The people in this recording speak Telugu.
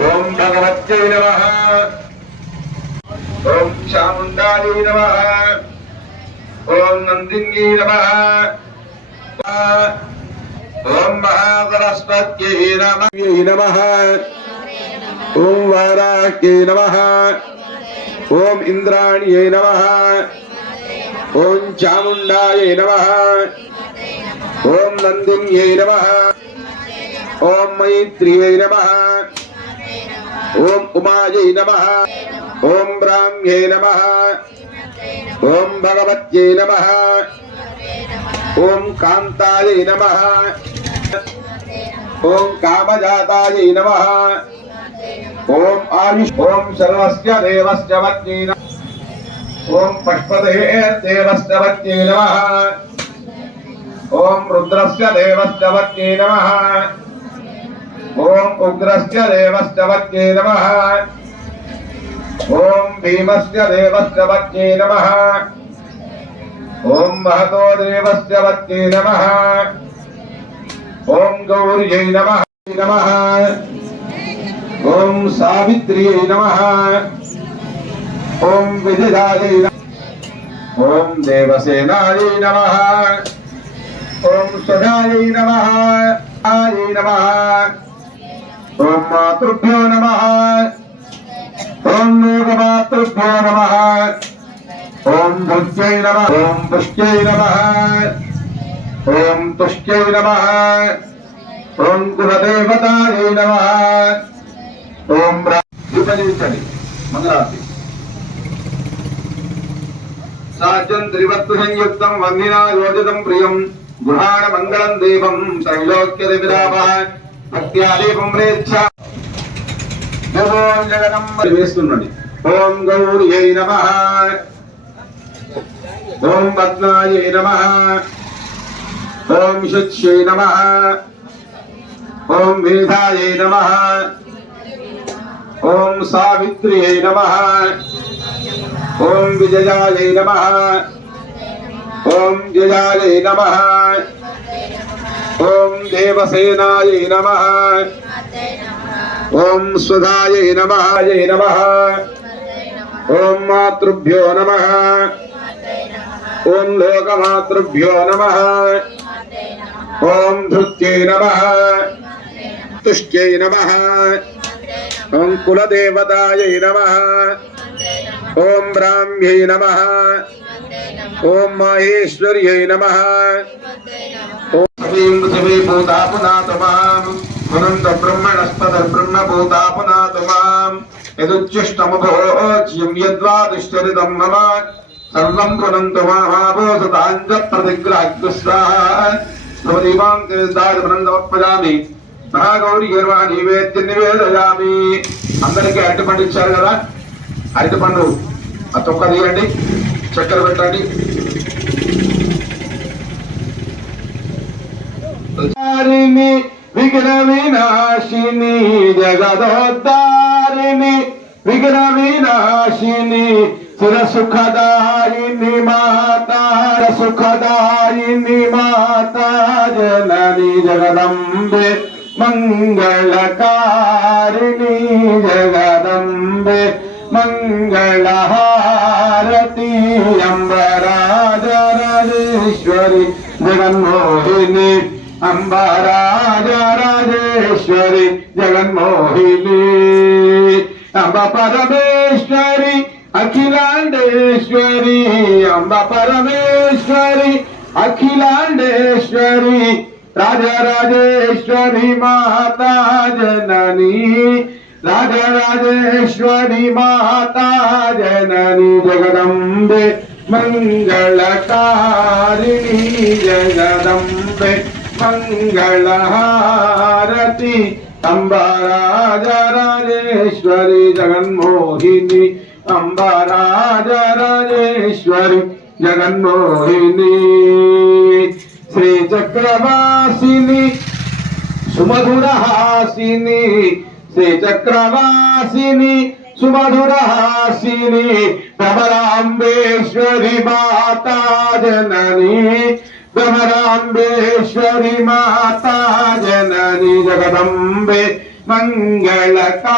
ఓం భగవత్యై నమ. ఓం చాముండాయై నమ. ఓం నందిన్యై నమ. ఓం మహాసరస్వత్యై నమ. నమ. ఓం వారాక్యై నమ. ఓం ఇంద్రాణ్యై నమ. ఓం చాముండాయై నమ. ఓం నందిన్యై నమ. ఓం మైత్రియై నమ. ఓం ఉమాయై నమ. ఓం బ్రాహ్మ్యై నమ. ఓం భగవత్యై నమ. ఓం కాంతాయై నమ. ఓం కామజాతాయై నమ. ఓం ఆయుష్ ఓం సర్వస్య దేవస్య వత్యై నమ. ఓం పష్పదే దేవస్య వత్యై నమ. ఓం రుద్రస్య దేవస్య వత్యై నమ. ఓం ఉగ్రస్య దేవస్య నమ. ఓం భీమస్య దేవస్య నమ. ఓం మహతో దేవస్య వత్యే నమ. ఓం గౌర్యై నమ. నమ ఓం సావిత్ర్యై నమ. ఓం విదిదాయై ఓం దేవసేనాయై నమ. ఓం సుధాయై నమ. ఆయ నమ. ఓం మాతృభ్యో నమ ఓం లోకమాతృభ్యో నమ ఓం భృత్యై నమ ఓం పుష్ట్యై నమ ఓం తుష్ట్యై నమ ఓం కులదేవతాయై నమ ఓం విభజించండి మంగళారతి సాధ్యం త్రివత్తు సంయుక్తం వందినా యోజితం ప్రియం గృహాణ మంగళం దేవం త్రైలోక్య దేవిరామ ఓం జగదంబ వేస్తున్నాడు. ఓం గౌర్యై నమ. ఓం పద్మాయై నమ. ఓం శుచ్యై నమ. ఓం వేదాయై నమ. ఓం సావిత్ర్యై నమ. ఓం విజయాయై నమ. ఓం జయాయై నమ. ఓం దేవసేనాయ నమ. ఓం స్వధాయ నమ నమ. ఓం మాతృభ్యో నమ. ఓం లోకమాతృభ్యో నమ. ఓం ధృత్యై నమ. తుష్ట్యై నమ. ఓం కులదేవతాయ నమ. ఓం బ్రాహ్మ్యై నమ. ఓం మహేశ్వర్యై నమ. ఓం హ్రీం పృథివీ బ్రహ్మణస్పద బ్రహ్మభూతా పునాతు మాం యదుచ్యుష్టముభోజ్యం యద్వాదిష్టరిదం మహాగౌరి గర్వా నివేద్య నివేదయామి అందరికీ అరటి పండు ఇచ్చారు కదా? అరటి పండు. ఆ తొక్క తీయండి. చక్కెర పెట్టండి. విఘ్న వినాశిని జగదోద్ధారిణి విఘ్న వినాశిని సుర సుఖదాయిని మాతా సుఖదాయిని మాతా జనని జగదంబే మంగళకారిణి జగదంబే మంగళహారతి అంబరాజరాజేశ్వరి జగన్మోహిని. అంబరాజరాజేశ్వరి జగన్మోహిని అంబ పరమేశ్వరి అఖిలాండేశ్వరి అంబ పరమేశ్వరి అఖిలాండేశ్వరి రాజరాజేశ్వరి మాతా జననీ రాజరాజేశ్వరి మాతా జనని జగదంబే మంగళకారిణి జగదంబే మంగళహారతి అంబరాజరాజేశ్వరి జగన్మోహిని అంబరాజరాజేశ్వరి జగన్మోహిని శ్రీ చక్రవాసిని సుమధురహాసిని శ్రీ చక్రవాసిని సుమధురహాసిని ప్రబలాంబేశ్వరి మాతా జనని భ్రమరాంబేశ్వరి మాతా జనని జగదంబే మంగళకారిణి.